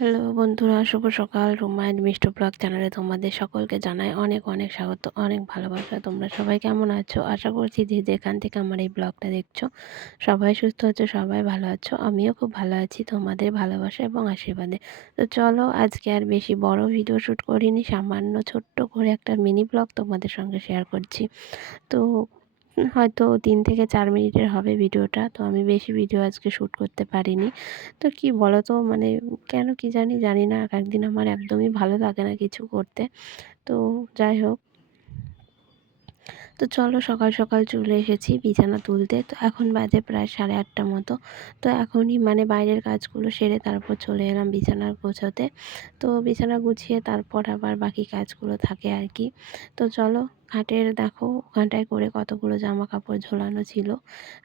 Hello বন্ধুরা, শুভ সকাল। Ruma and Mishtu blog চ্যানেলে তোমাদের সকলকে জানাই অনেক অনেক স্বাগত, অনেক ভালোবাসা। তোমরা সবাই কেমন আছো? আশা করছি যে যেখান থেকে আমার এই ব্লগটা দেখছো সবাই সুস্থ আছো, সবাই ভালো আছো। আমিও খুব ভালো আছি তোমাদের ভালোবাসা এবং আশীর্বাদে। তো চলো, আজকে আর বেশি বড় ভিডিও শ্যুট করিনি, সামান্য ছোট্ট করে একটা মিনি ব্লগ তোমাদের সঙ্গে শেয়ার করছি। তো হয়তো 3 থেকে 4 মিনিটের হবে ভিডিওটা। তো আমি বেশি ভিডিও আজকে শ্যুট করতে পারিনি। তো কি বলো তো, মানে কেন কি জানি না, এক একদিন আমার একদমই ভালো লাগে না কিছু করতে। তো যাই হোক, তো চলো, সকাল সকাল চলে এসেছি বিছানা তুলতে। তো এখন বাজে প্রায় 8:30 মতো। তো এখনই মানে বাইরের কাজগুলো সেরে তারপর চলে এলাম বিছানা গোছাতে। তো বিছানা গুছিয়ে তারপর আবার বাকি কাজগুলো থাকে আর কি। তো চলো, খাটের দেখো ওখানটায় করে কতগুলো জামা কাপড় ঝোলানো ছিল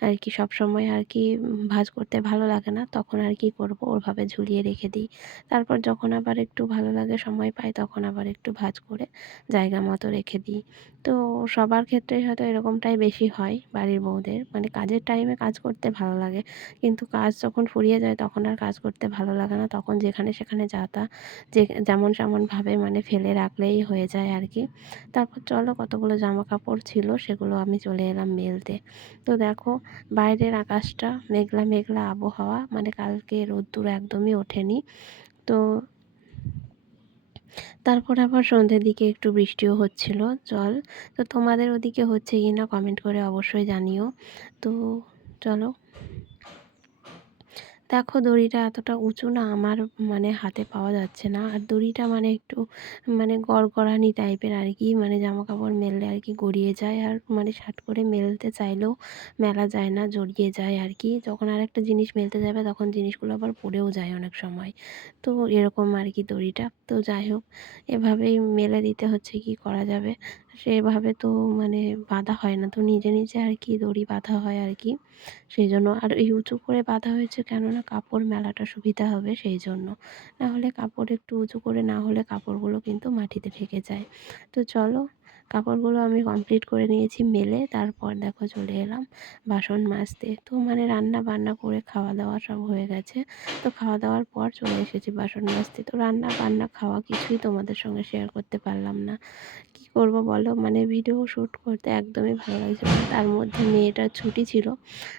আর কি। সব সময় আর কি ভাঁজ করতে ভালো লাগে না, তখন আর কি করব, ওভাবে ঝুলিয়ে রেখে দিই। তারপর যখন আবার একটু ভালো লাগে, সময় পাই, তখন আবার একটু ভাঁজ করে জায়গা মতো রেখে দিই। তো সবার ক্ষেত্রেই হয়তো এরকমটাই বেশি হয় বাড়ির বউদের, মানে কাজের টাইমে কাজ করতে ভালো লাগে, কিন্তু কাজ যখন ফুরিয়ে যায় তখন আর কাজ করতে ভালো লাগে না। তখন যেখানে সেখানে যা তা যে যেমন তেমনভাবে মানে ফেলে রাখলেই হয়ে যায় আর কি। তারপর চলো, কতগুলো জামা কাপড় ছিল সেগুলো আমি চলে এলাম মেলতে। তো দেখো, বাইরের আকাশটা মেঘলা মেঘলা আবহাওয়া, মানে কালকে রোদ্দুর একদমই ওঠেনি। তো তারপর আবার সন্ধ্যের দিকে একটু বৃষ্টিও হচ্ছিল জল। তো তোমাদের ওদিকে হচ্ছে কি না কমেন্ট করে অবশ্যই জানিও। তো চলো, দেখো দড়িটা এতটা উঁচু না, আমার মানে হাতে পাওয়া যাচ্ছে না। আর দড়িটা মানে একটু মানে গড়গড়ানি টাইপের আর কি, মানে জামা কাপড় মেললে আর কি গড়িয়ে যায়, আর মানে শার্ট করে মেলতে চাইলেও মেলা যায় না, জড়িয়ে যায় আর কি। যখন আর একটা জিনিস মেলতে যাবে তখন জিনিসগুলো আবার পড়েও যায় অনেক সময়। তো এরকম আর কি দড়িটা। তো যাই হোক, এভাবেই মেলে দিতে হচ্ছে, কি করা যাবে। সেভাবে তো মানে বাঁধা হয় না, তো নিজে নিজে আর কি দড়ি বাঁধা হয় আর কি। সেই জন্য আর এই উঁচু করে বাঁধা হয়েছে, কেননা কাপড় মেলাটা সুবিধা হবে সেই জন্য। না হলে কাপড় একটু উঁচু করে না হলে কাপড়গুলো কিন্তু মাটিতে ঠেকে যায়। তো চলো, কাপড়গুলো আমি কমপ্লিট করে নিয়েছি মেলে। তারপর দেখো চলে এলাম বাসন মাজতে। তো মানে রান্না বান্না করে খাওয়া দাওয়া সব হয়ে গেছে। তো খাওয়া দাওয়ার পর চলে এসেছি বাসন মাজতে। তো রান্না বান্না খাওয়া কিছুই তোমাদের সঙ্গে শেয়ার করতে পারলাম না। কি করব বলো, মানে ভিডিও শ্যুট করতে একদমই ভালো লাগছিল না। তার মধ্যে মেয়েটার ছুটি ছিল,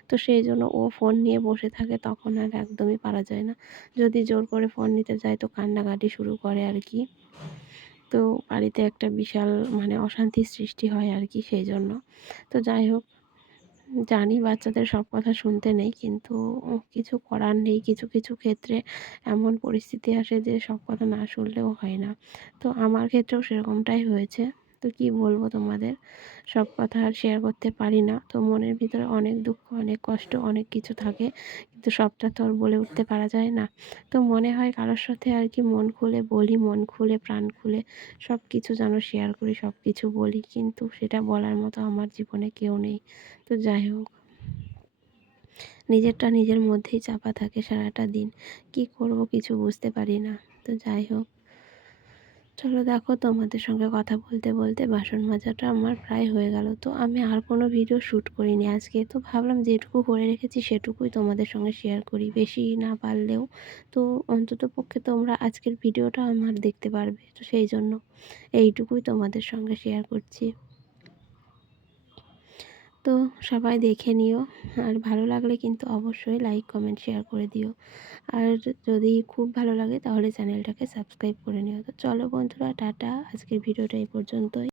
তো সেই জন্য ও ফোন নিয়ে বসে থাকে, তখন আর একদমই পারা যায় না। যদি জোর করে ফোন নিতে যাই তো কান্নাকাটি শুরু করে আর কি। তো বাড়িতে একটা বিশাল মানে অশান্তির সৃষ্টি হয় আর কি, সেই জন্য। তো যাই হোক, জানি বাচ্চাদের সব কথা শুনতে নেই, কিন্তু কিছু করার নেই। কিছু কিছু ক্ষেত্রে এমন পরিস্থিতি আসে যে সব কথা না শুনলেও হয় না। তো আমার ক্ষেত্রেও সেরকমটাই হয়েছে। তো কি বলবো তোমাদের, সব কথা আর শেয়ার করতে পারি না। তো মনের ভিতরে অনেক দুঃখ, অনেক কষ্ট, অনেক কিছু থাকে, কিন্তু সবটা তো আর বলে উঠতে পারা যায় না। তো মনে হয় কারোর সাথে আর কি মন খুলে বলি, মন খুলে প্রাণ খুলে সব কিছু যেন শেয়ার করি, সব কিছু বলি, কিন্তু সেটা বলার মতো আমার জীবনে কেউ নেই। তো যাই হোক, নিজেরটা নিজের মধ্যেই চাপা থাকে সারাটা দিন। কি করব কিছু বুঝতে পারি না। তো যাই হোক, চলো দেখো, তোমাদের সঙ্গে কথা বলতে বলতে বাসন মাজাটা আমার প্রায় হয়ে গেল। তো আমি আর কোনো ভিডিও শ্যুট করিনি আজকে। তো ভাবলাম যেটুকু করে রেখেছি সেটুকুই তোমাদের সঙ্গে শেয়ার করি, বেশি না পারলেও। তো অন্তত পক্ষে তোমরা আজকের ভিডিওটা আমার দেখতে পারবে, তো সেই জন্য এইটুকুই তোমাদের সঙ্গে শেয়ার করছি। তো সবাই দেখে নিও, আর ভালো লাগলে কিন্তু অবশ্যই লাইক কমেন্ট শেয়ার করে দিও। আর যদি খুব ভালো লাগে তাহলে চ্যানেলটাকে সাবস্ক্রাইব করে নিও। তো চলো বন্ধুরা, টাটা, আজকের ভিডিওটা এই পর্যন্তই।